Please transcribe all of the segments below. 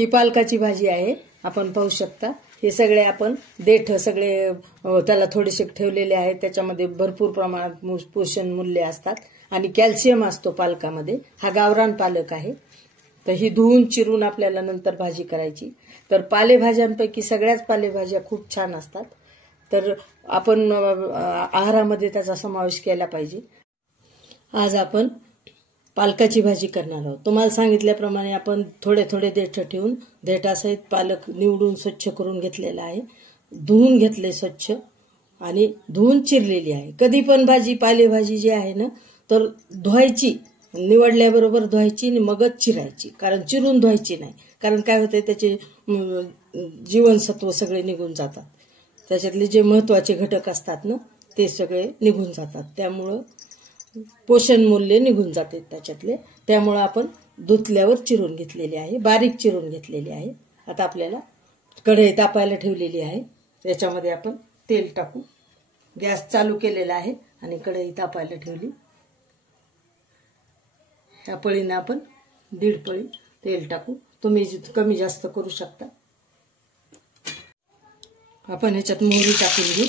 ही पालकाची भाजी आहे, आपण पाहू शकता। हे सगळे आपण देठ सगळे त्याला थोडेसे ठेवलेले आहेत, त्याच्यामध्ये भरपूर प्रमाणात पोषण मूल्य असतात आणि कॅल्शियम असतो पालकामध्ये। हा गावरान पालक आहे। तर ही धुवून चिरून आपल्याला नंतर भाजी करायची। तर पालेभाज्यांपैकी सगळ्याच पालेभाज्या खूप छान असतात, तर आपण आहारामध्ये त्याचा समावेश केला पाहिजे। आज आपण पालकाची भाजी करणार आहोत। तुम्हाला सांगितल्याप्रमाणे आपण थोडे थोडे देठ ठेवून देठासहित पालक निवडून स्वच्छ करून घेतलेला आहे, धुवून घेतले स्वच्छ आणि धुवून चिरलेली आहे। कधी पण भाजी पालेभाजी जी आहे ना, तर धुवायची, निवडल्याबरोबर धुवायची आणि मगच चिरायची, कारण चिरून धुवायची नाही। कारण काय होते, त्याचे जीवनसत्व सगळे निघून जातात, त्याच्यातले जे महत्त्वाचे घटक असतात ना ते सगळे निघून जातात, त्यामुळं पोषण मूल्य निघून जाते त्याच्यातले। त्यामुळे आपण धुतल्यावर चिरून घेतलेली आहे, बारीक चिरून घेतलेली आहे। आता आपल्याला कढई तापायला ठेवलेली आहे, त्याच्यामध्ये आपण तेल टाकू। गॅस चालू केलेला आहे आणि कढई तापायला ठेवली। ह्या पळीने आपण 1.5 पळी तेल टाकू, तुम्ही कमी जास्त करू शकता। आपण ह्याच्यात मोहरी टाकून घेऊ,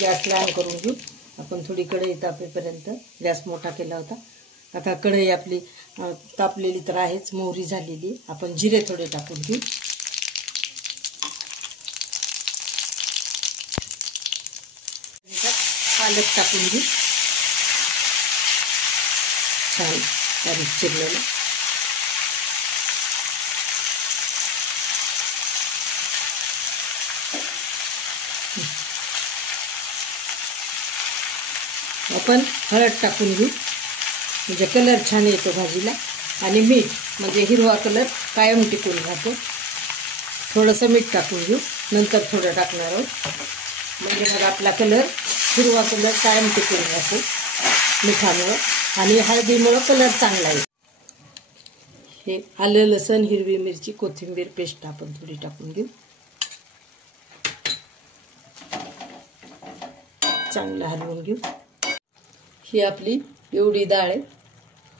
गॅस लहान करून घेऊ। आपण थोडी कढई तापेपर्यंत गॅस मोठा केला होता। आता कढई आपली तापलेली तर आहेच, मोहरी झालेली। आपण जिरे थोडे टाकून घेऊ। पालक टाकून घेऊ, छान बारीक चिरलेलं। आपण हळद टाकून घेऊ, म्हणजे कलर छान येतो भाजीला, आणि मीठ म्हणजे हिरवा कलर कायम टिकून राहतो। थोडंसं मीठ टाकून घेऊ, नंतर थोडं टाकणार आहोत, म्हणजे मग आपला कलर हिरवा कलर कायम टिकून राहतो मिठामुळं, आणि हळदीमुळं कलर चांगला येतो। हे आलं लसण हिरवी मिरची कोथिंबीर पेस्ट आपण थोडी टाकून घेऊ, चांगलं हलवून घेऊ। ही आपली एवढी डाळ आहे,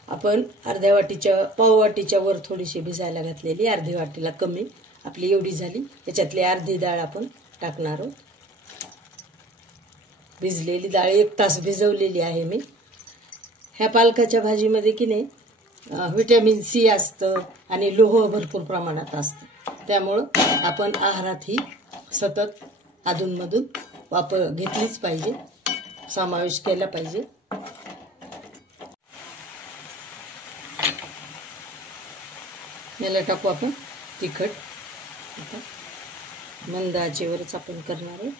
आपण अर्ध्या वाटीच्या पाव वाटीच्या वर थोडीशी भिजायला घातलेली, अर्ध्या वाटीला कमी आपली एवढी झाली। त्याच्यातली अर्धी डाळ आपण टाकणार आहोत। भिजलेली डाळ 1 तास भिजवलेली आहे मी। ह्या पालकाच्या भाजीमध्ये की नाही व्हिटॅमिन सी असतं आणि लोह भरपूर प्रमाणात असतं, त्यामुळं आपण आहारात ही सतत अधूनमधून घेतलीच पाहिजे, समावेश केला पाहिजे। याला टाकू आपण तिखट, आता मंद आचेवरच आपण करणार आहे।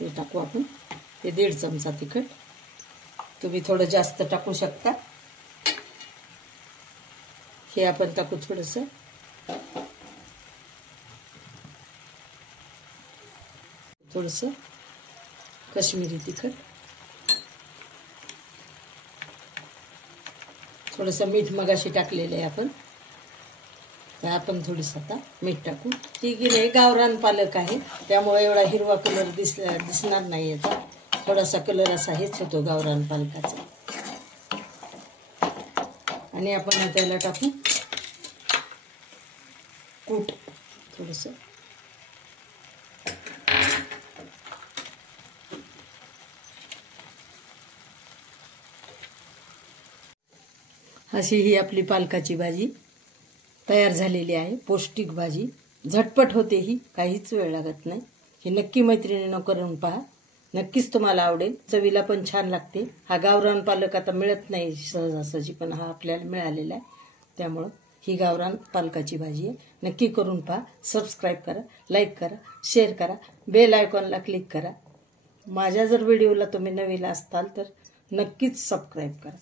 हे टाकू आपण, हे 1.5 चमचा तिखट, तुम्ही थोडं जास्त टाकू शकता। हे आपण टाकू थोडंसं काश्मीरी तिखट, थोडंसं मीठ मगाशी टाकलेलं आहे आपण, आपण थोडंसं आता मीठ टाकू। ही की नाही गावरान पालक आहे, त्यामुळे एवढा हिरवा कलर दिसणार नाही याचा, थोडासा कलर असा हेच होतो गावरान पालकाचा। आणि आपण त्याला टाकू कूट थोडंसं, अशी ही आपली पालकाची भाजी तयार झालेली आहे। पौष्टिक भाजी, झटपट होते, ही काहीच वेळ लागत नाही। ही नक्की मैत्रिणींनो करून पहा, नक्कीच तुम्हाला आवडेल, चवीला पण छान लागते। हा गावरान पालक आता मिळत नाही सहजासहजी, पण हा आपल्याला मिळालेला आहे, त्यामुळं ही गावरान पालकाची भाजी आहे। नक्की करून पहा, सबस्क्राईब करा, लाईक करा, शेअर करा, बेल आयकॉनला क्लिक करा। माझ्या जर व्हिडिओला तुम्ही नवीन असताल तर नक्कीच सबस्क्राईब करा।